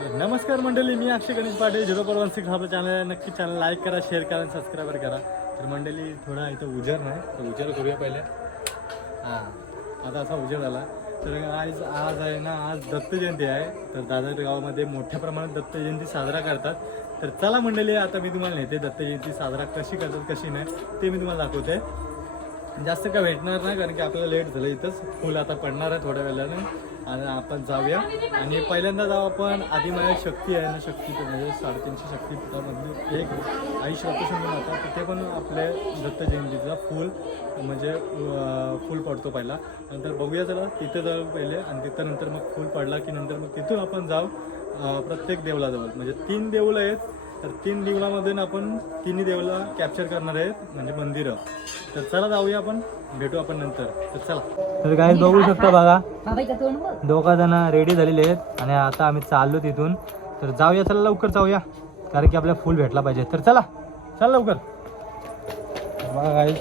नमस्कार मंडळी मी Akshay Ganesh Patil zero four one six आपलं चॅनल आहे. नक्की चॅनल लाईक करा शेअर करा आणि सबस्क्राईबर करा. तर मंडळी थोडा इथं उजेर नाही तर उजेर करूया पहिले. हां आता असा उजेर झाला तर आज आज आहे ना आज दत्त जयंती आहे. तर दादर गावामध्ये मोठ्या प्रमाणात दत्त जयंती साजरा करतात. तर चला मंडळी आता मी तुम्हाला नेते दत्त जयंती साजरा कशी करतात कशी नाही ते मी तुम्हाला दाखवते. जास्त काय भेटणार नाही कारण की आपल्याला लेट झालं इथंच. फुल आता पडणार आहे थोड्या वेळाने. आणि आपण जाऊया. आणि पहिल्यांदा जाऊ आपण. आदिमाया शक्ती आहे ना शक्ती म्हणजे साडेतीनशे शक्तीपीठामधली एक आई श्रतशृंगी माता तिथे पण आपले दत्त जयंतीचा फुल म्हणजे फूल फुल पडतो पहिला. नंतर बघूया चला तिथे जाऊ पहिले आणि तिथं नंतर मग फुल पडला की नंतर मग तिथून आपण जाऊ प्रत्येक प्रत्येक जाऊ म्हणजे तीन देऊळ आहेत. तर तीन देवळामधून आपण तिन्ही देवला कॅप्चर करणार आहेत म्हणजे मंदिरं. तर चला जाऊया आपण भेटू आपण नंतर. तर चला. तर काय बघू शकता बघा. दोघा जण रेडी झालेले आहेत आणि आता आम्ही चाललो तिथून. तर जाऊया चला लवकर जाऊया. कारण की आपल्याला फुल भेटला पाहिजे. तर चला चला लवकर. बघा गाईज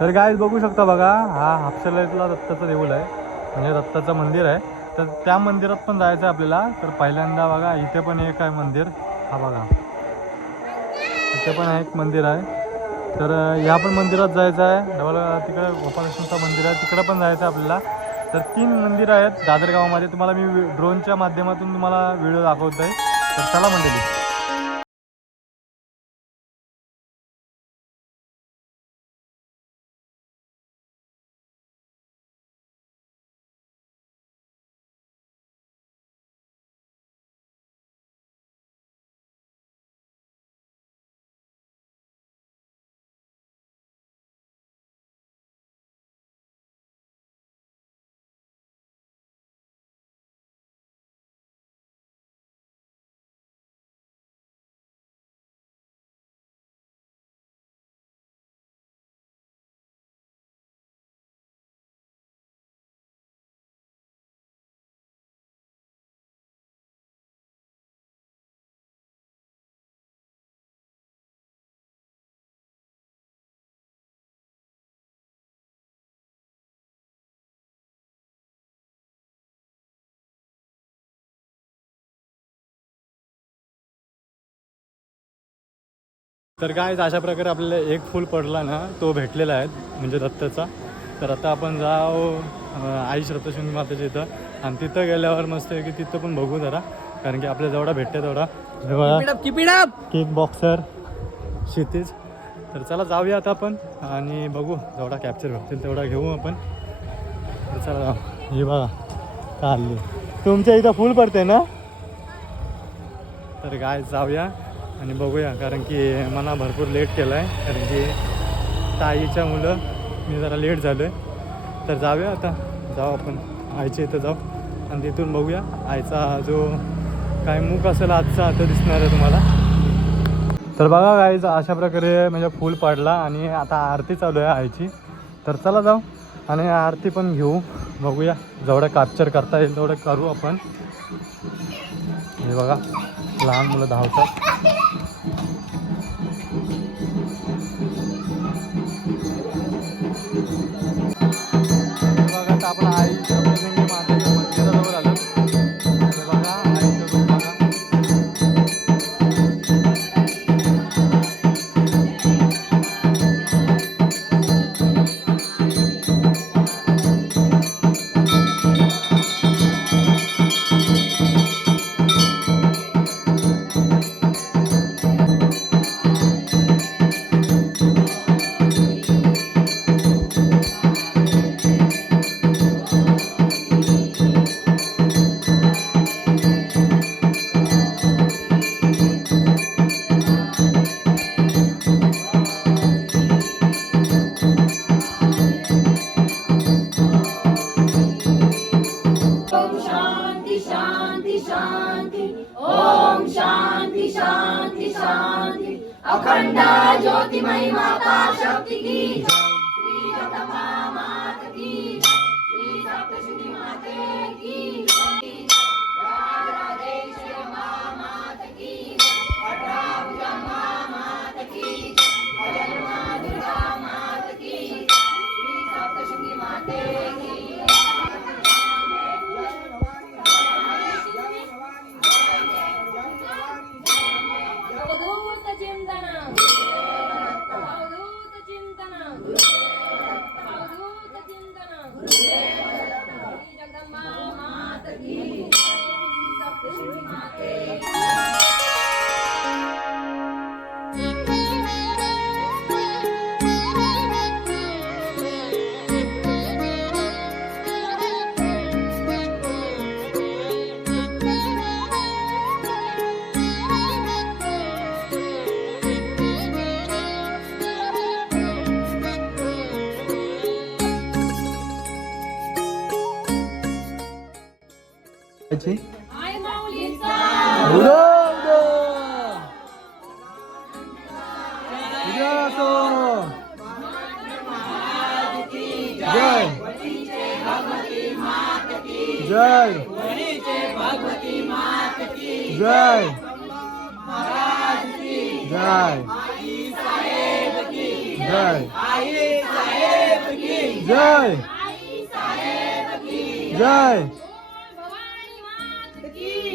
तर गाईज बघू शकता बघा हा हापशेला दत्ताचं देऊळ आहे. म्हणजे दत्ताचं मंदिर आहे. तर त्या मंदिरात पण जायचं आहे आपल्याला. तर पहिल्यांदा बघा इथे पण एक आहे मंदिर. हा बघा. इथे पण एक मंदिर आहे. तर ह्या पण मंदिरात जायचं आहे डबल तिकडे गोपालकृष्णचं मंदिर आहे. तिकडं पण जायचं आहे आपल्याला. तर तीन मंदिरं आहेत दादर गावामध्ये तुम्हाला मी ड्रोनच्या माध्यमातून तुम्हाला व्हिडिओ दाखवतोय. तर चला मंडळी. तर काय अशा प्रकारे आपल्याला एक फूल पडला ना तो भेटलेला आहे म्हणजे दत्ताचा. तर आता आपण जाऊ आई श्रतशृंगी मातेच्या इथं. आणि तिथं गेल्यावर मस्त आहे की तिथं पण बघू जरा कारण की आपल्याला जेवढा भेटते तेवढा. Kick boxer Kshitij. तर चला जाऊया आता आपण आणि बघू जेवढा कॅप्चर भेटतील तेवढा घेऊ आपण. तर चला. हे बघा चालले. तुमच्या इथं फुल पडते ना? तर काय जाऊया. आणि बघूया कारण की मला भरपूर लेट केला आहे कारण की ताईच्या मुलं मी जरा लेट झालो आहे तर जाऊया आता. जाऊ आपण. आईच्या इथं जाऊ. आणि तिथून बघूया. आईचा जो काय मूक असेल आजचा आता दिसणार आहे तुम्हाला. तर बघा गाईज अशा प्रकारे म्हणजे फूल पाडला आणि आता आरती चालू आहे आईची. तर चला जाऊ आणि आरती पण घेऊ. बघूया. जेवढं कॅप्चर करता येईल तेवढं करू आपण. हे बघा लहान मुलं धावतात. बघा आता याची आई माऊलीचा उडो, उडो. उद्या असो. जय जय जय जय जय जय जय भवानी मात की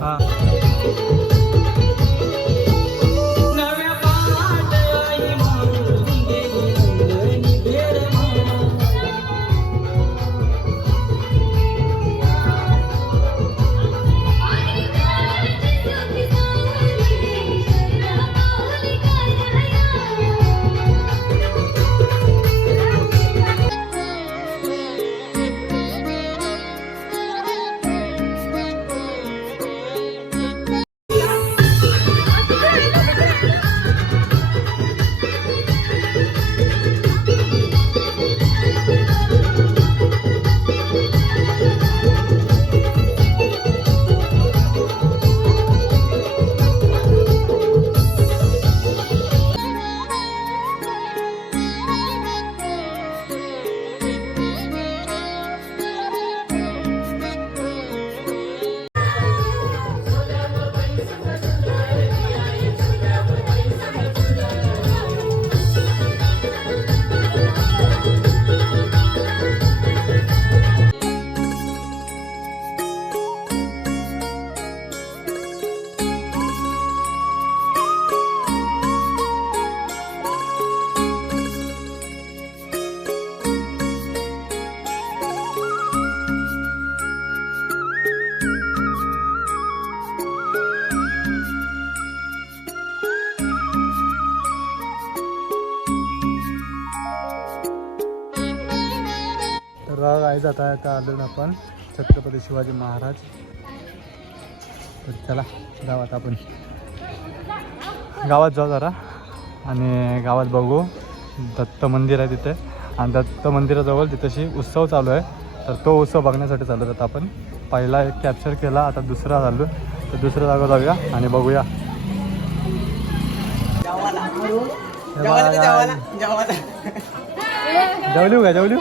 हा. तर आहे जाता आता आलो ना आपण? छत्रपती शिवाजी महाराज. तर चला गावात आपण. गावात जाऊ जरा आणि गावात बघू. दत्त मंदिर आहे तिथे. आणि दत्त मंदिराजवळ तिथेशी उत्सव चालू आहे. तर तो उत्सव बघण्यासाठी चालू आहे. तर आपण. पहिला एक कॅप्चर केला आता दुसरा चालू. आहे. तर दुसऱ्या जागा जाऊया आणि बघूया. जेवलीव का जेवलीव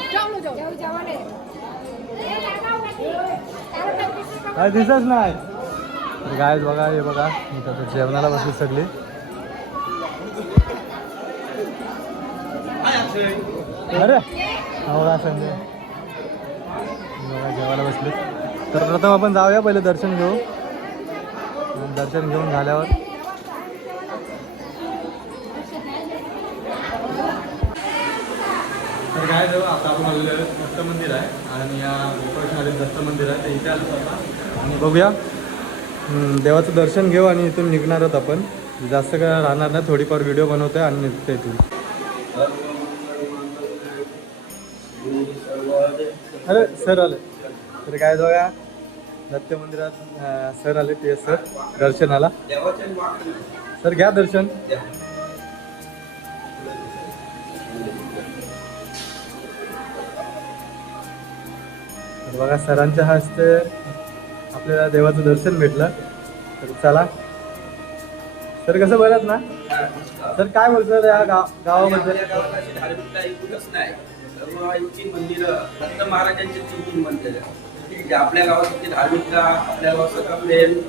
काय दिसत नाही. तर गाय बघा हे बघा. मी तर जेवणाला बसली सगळी अरे नवरा संजय. बघा जेवायला बसले. तर प्रथम आपण जाऊया पहिले दर्शन घेऊ. दर्शन घेऊन झाल्यावर. तर काय जवळ आता आपण आलेलं दत्त मंदिर आहे आणि या गोपाळशाळेत दत्त मंदिर आहे. ते इथे आलो आता आणि बघूया. देवाचं दर्शन घेऊ आणि इथून निघणार आहोत आपण. जास्त काय राहणार नाही थोडीफार व्हिडिओ बनवतोय आणि निघतो इथून. अरे सर आले. तर काय जाऊया दत्त मंदिरात सर आले ते सर दर्शनाला. सर घ्या दर्शन. बघा सरांच्या हस्ते आपल्याला देवाचं दर्शन भेटलं. तर चला. सर कसं बरं ना? सर काय बोलतात या गाव गावाबद्दल? आपल्या धार्मिकता नाही. मंदिरं दत्त महाराजांची तीन जे आपल्या गावात धार्मिकता आपल्या गावाचं प्रेम.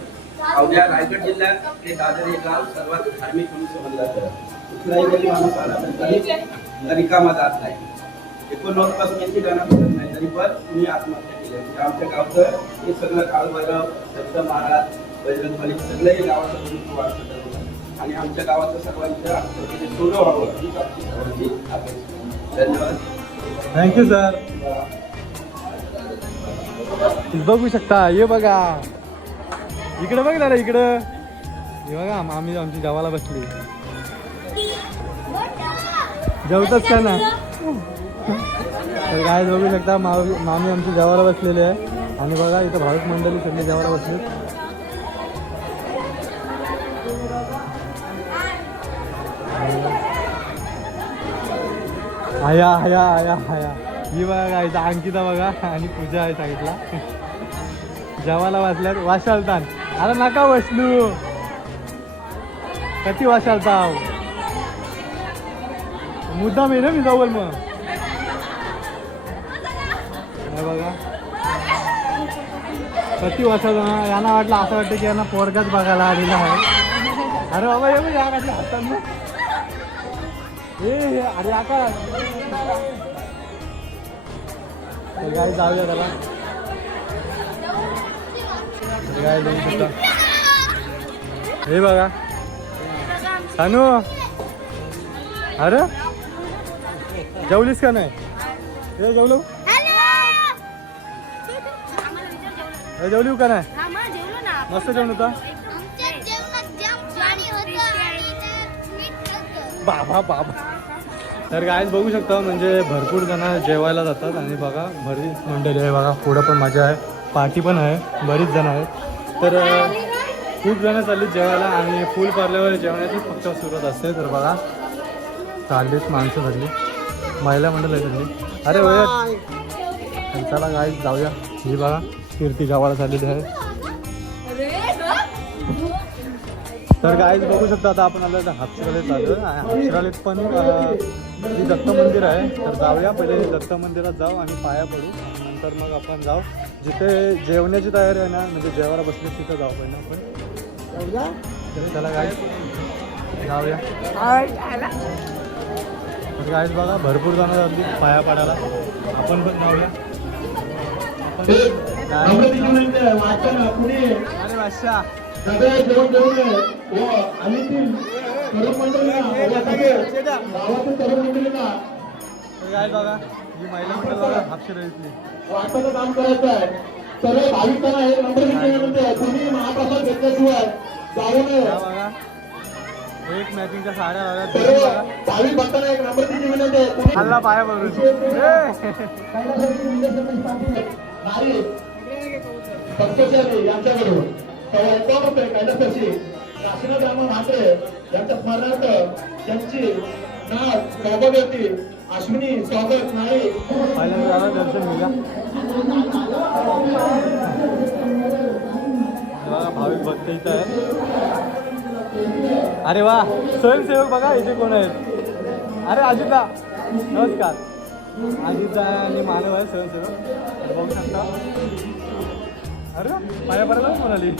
अवघ्या रायगड जिल्ह्यात हे दादर हे गाव सर्वात धार्मिक म्हणून समजलं जातं. कुठलाही जरी माणूस आला तरी रिकामा जात नाही. एकोणनव्वदपासून यांची गणना करत नाही तरी पण तुम्ही आत्महत्या केली म्हणजे आमच्या गावचं हे सगळं दत्त महाराज बजरंग बली सगळंही गावाचं आणि आमच्या गावाचं सर्वांच्या सोनं व्हावं हीच आमची सर्वांची अपेक्षा धन्यवाद. थँक्यू सर बघू शकता हे बघा. इकडं बघ ना इकडं. हे बघा मामी आमची जेवायला बसली जेवतात का ना? तर काय बघू शकता मामी मामी आमची जेवायला बसलेली आहे. आणि बघा इथं भाविक मंडळी सगळी जेवायला बसले आया आया आया आया. ही बघा इथं अंकिता बघा आणि पूजा आहे सांगितला जेवायला वाचल्यात वाशालतान अरे नका बसलू. कधी वाशालता मुद्दाम आहे ना मी जवळ मग. बघा. कती वाचायचं यांना वाटलं असं वाटतं की यांना पोरगाच बघायला आलेला आहे. अरे बाबा ये बघ या काढल्या हातांना हे, अरे आकाश तर जाऊया त्याला. तर काय जाऊ शकता. हे बघा. सानू. अरे? जेवलीस का नाही? हे जेवलो. हे जेवली का नाही? मस्त जेवण होता? आमच्या जेवणात जाम पाणी होतं आणि त्यात मीठ होतं. बाबा बाबा. तर काय बघू शकता म्हणजे भरपूर जण जेवायला जातात आणि बघा बरीच मंडळी आहे. बघा पुढं पण मजा आहे. पार्टी पण आहे. बरीच जण आहेत. तर अं, खूप जण चालली जेवायला आणि फुल पारल्यावर जेवणाची फक्त सुरुवात असते. तर बघा चाललीच माणसं सगळी. महिला मंडळ आहे सगळी. अरे वय चला काय जाऊया. ही बघा. कीर्ती गावाला झालेली आहे. तर काय बघू शकता आता आपण आलो हापशिरालीत आलो. आणि पण जे दत्त मंदिर आहे तर जाऊया. पहिले दत्त मंदिरात जाऊ आणि पाया पडू. नंतर मग आपण जाऊ. जिथे जेवण्याची तयारी आहे ना म्हणजे जेवायला बसले तिथं जाऊ पहिले आपण. त्याला काय जाऊया. तर काय बघा भरपूर जाणार जातील पाया पाडायला. आपण पण जाऊया. आपण काय बघा ही महिला मंडळ हापशिरालीतली वाटायचं काम करायचं आहे सर्व भाविकांना महाप्रसाद घेतल्याशिवाय जाऊ नये त्या बघा एक मॅचिंगच्या साड्या तुम्ही हल्ला पाया! नाही पंकजाने यांच्याकडून तेव्हा कैलासाची काशीनाथ रामा म्हात्रे यांच्या स्मरणार्थ त्यांची नाव सौभाग्यवती अश्विनी स्वागत नाईक. भाविक भक्त इथं आहे अरे वा स्वयंसेवक बघा इथे कोण आहेत? अरे अजिता नमस्कार. अजिता आणि मानव आहे स्वयंसेवक. बघू शकता. अरे वा, पाया पडायला म्हणाली.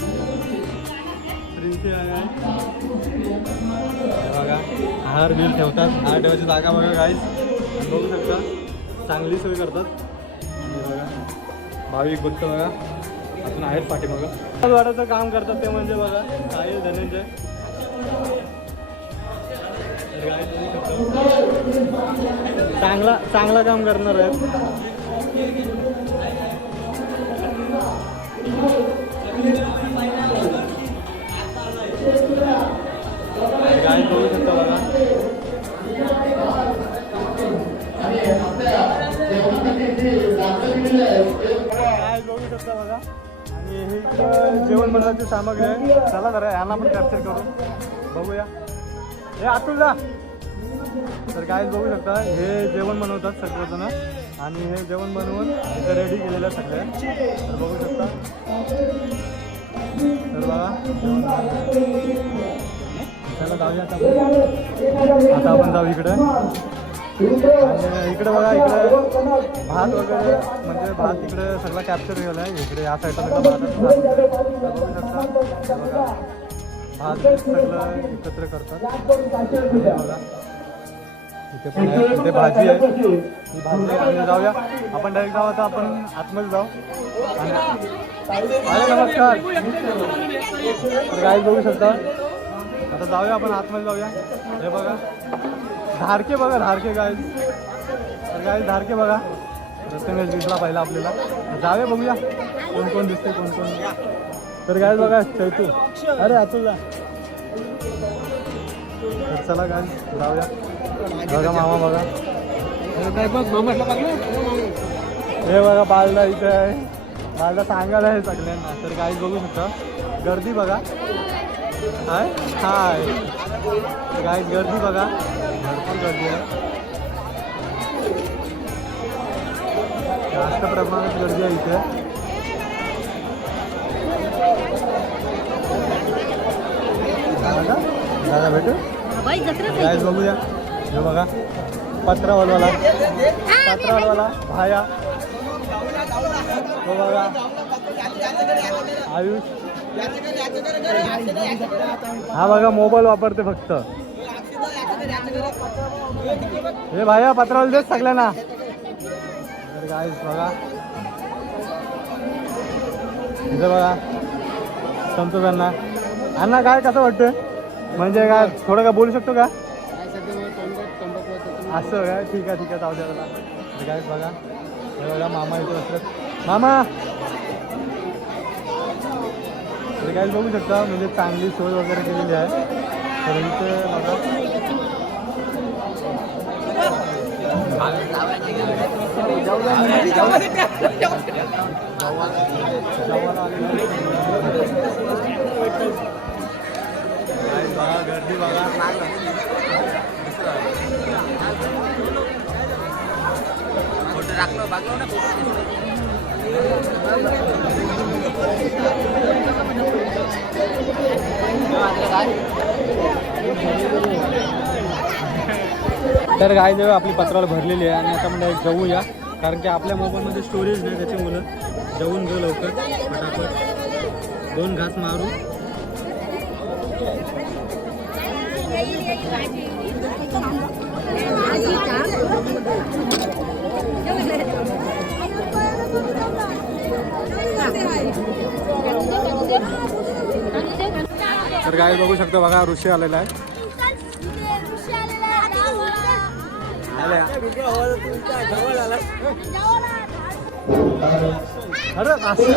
प्रिन्सी आहे. बघा हार बिल ठेवतात. हार ठेवायची जागा बघा गाईस बघू शकता चांगली सोय करतात. बघा भाविक भक्त बघा. अजून आहेत पाठीमागं. वाटाचं काम करतात ते म्हणजे बघा काय धनंजय? चांगला चांगला काम करणार आहेत. शकता बघा काय बघू शकता बघा आणि हे जेवण बनवायची सामग्री आहे. चला जरा यांना पण कॅप्चर करू. बघूया. हे अतुल जा तर काय बघू शकता हे जेवण बनवतात सर्वजण. आणि हे जेवण बनवून इथं रेडी केलेलं आहे सगळं. तर बघू शकता. तर बघा. जाऊया आता. आपण. जाऊ इकडे. आणि इकडे बघा इकडे भात वगैरे म्हणजे भात इकडे सगळा कॅप्चर केला आहे इकडे या साईडला सगळं भात बघू शकता. बघा. भात सगळं एकत्र करतात. बघा. इथे पण आहे इथे भाजी आहे. ही भाजी आहे आणि जाऊया. आपण डायरेक्ट जाऊ आता आपण आतमध्ये जाऊ. आणि अरे नमस्कार. तर काय बघू शकता. आता जाऊया आपण आतमध्ये जाऊया. हे बघा. धारके बघा धारके गाय गाय धारके बघा. रस्त्याने दिसला पाहिला आपल्याला. जाऊया बघूया. कोण कोण दिसते कोण कोण तर काय बघा चैतू. अरे अतुल जा चला काय जाऊया. बघा मामा बघा. हे बघा बालदा इथे आहे. बालदा सांगायला आहे सगळ्यांना तर काही बघू शकता. गर्दी बघा. हाय? हाय. काही गर्दी बघा. भरपूर गर्दी आहे. जास्त प्रमाणात गर्दी आहे इथे. दादा? भेटू? बघूया. हे बघा. पत्रावलवाला. पत्रावलवाला भाया. हो बघा. आयुष. हा बघा मोबाईल वापरते फक्त. हे भाया पत्रावल देत सगळ्या ना आयुष बघा. इथे बघा. संतोष अण्णा अण्णा काय कसं वाटतं म्हणजे काय थोडं का बोलू शकतो का? असं काय ठीक आहे ठीक आहे जाऊ द्या मला काय बघा. हे बघा मामा इथे बसलेत. मामा! तर काय बघू शकता म्हणजे चांगली सोय वगैरे केलेली आहे. तर इथे बघा गर्दी बघा. तर काय जेव्हा आपली पत्राला भरलेली आहे आणि आता म्हणजे जाऊया कारण की आपल्या मोबाईलमध्ये स्टोरेज नाही त्याच्यामुळं जाऊन घेऊ लवकर फटाफट दोन घास मारू तर काय बघू शकतो बघा ऋषी आलेला आहे. आल्या. अरे असं.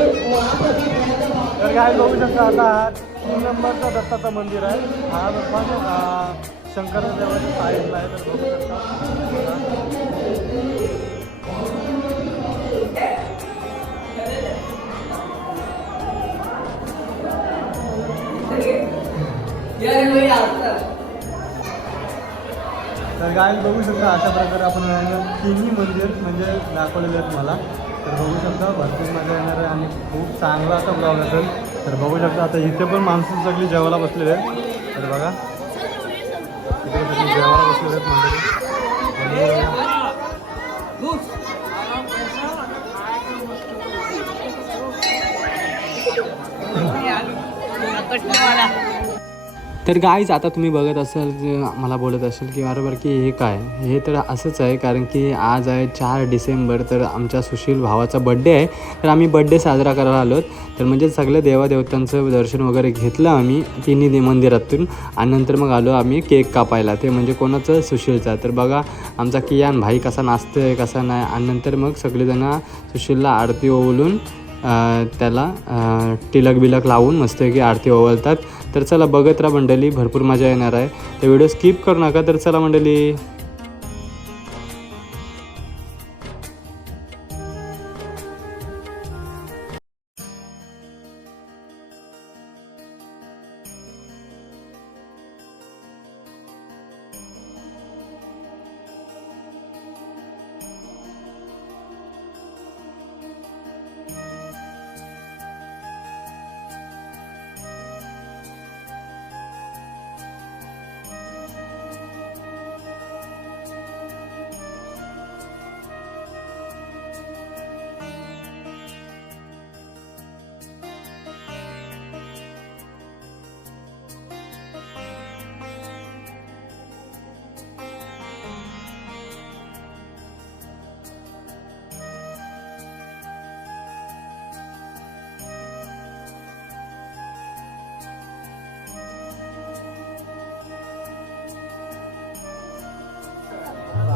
तर काय बघू शकता आता हा तीन नंबरचा दत्ताचं मंदिर आहे. हा पण अं, शंकर देवाच्या साईडला आहे तर बघू शकता. तर काय बघू शकता अशा प्रकारे आपण तिन्ही मंदिर म्हणजे दाखवलेले आहेत मला. तर बघू शकता भरपूर मजा येणार आहे आणि खूप चांगला असा ब्लॉग असेल. तर बघू शकता आता इथे पण माणसं सगळी जेवायला बसलेले आहेत. तर बघा. इथे सगळी जेवायला बसलेले आहेत आणि तर गाईज आता तुम्ही बघत असाल मला बोलत असाल की बरोबर की हे काय? हे तर असंच आहे कारण की आज आहे चार डिसेंबर तर आमच्या सुशील भावाचा बड्डे आहे. तर आम्ही बड्डे साजरा करायला आलो तर म्हणजे सगळ्या देवादेवतांचं दर्शन वगैरे घेतलं आम्ही तिन्ही दे मंदिरातून. आणि नंतर मग आलो आम्ही केक कापायला ते म्हणजे कोणाचं? सुशीलचा. तर बघा आमचा कियान भाई कसा नाचतोय कसा नाही. आणि नंतर मग सगळेजणं सुशीलला आरती ओवलून त्याला टिलक बिलक लावून मस्तपैकी आरती ओवळतात. तर चला बघत राहा मंडळी भरपूर मजा येणार आहे. तर व्हिडिओ स्किप करू नका तर चला मंडळी.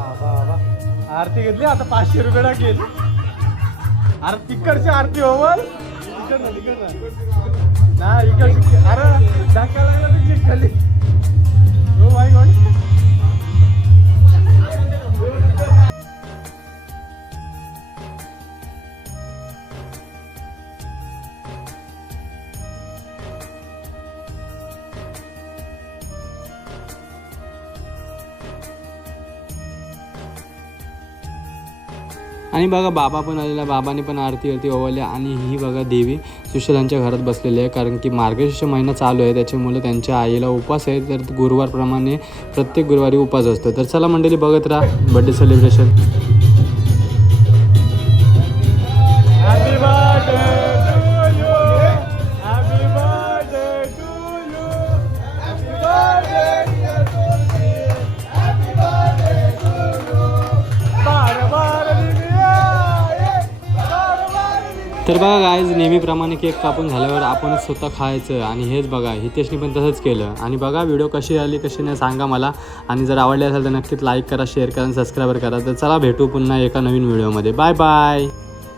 बाबा बाबा आरती घेतली आता पाचशे रुपये टाकेल अरे तिकडची आरती हो बोल. तिकडनं तिकडनं. ना इकडची अरे धक्का लागला तुझी खाली. हो माय गॉड आणि बघा बाबा पण आलेला बाबाने पण आरती वरती ओवल्या आणि ही बघा देवी सुशीलांच्या घरात बसलेली आहे. कारण की मार्गशीर्ष महिना चालू आहे त्याच्यामुळे त्यांच्या आईला उपवास आहे. तर गुरुवारप्रमाणे प्रत्येक गुरुवारी उपवास असतो. तर चला मंडळी बघत राहा बड्डे सेलिब्रेशन तर बघा गायज नेहमीप्रमाणे केक कापून झाल्यावर आपणच स्वतः खायचं आणि हेच बघा हितेशने पण तसंच केलं. आणि बघा व्हिडिओ कशी आली कशी नाही सांगा मला. आणि जर आवडली असेल तर नक्कीच लाईक करा शेअर करा आणि सबस्क्राईबर करा. तर चला भेटू पुन्हा एका नवीन व्हिडिओमध्ये बाय बाय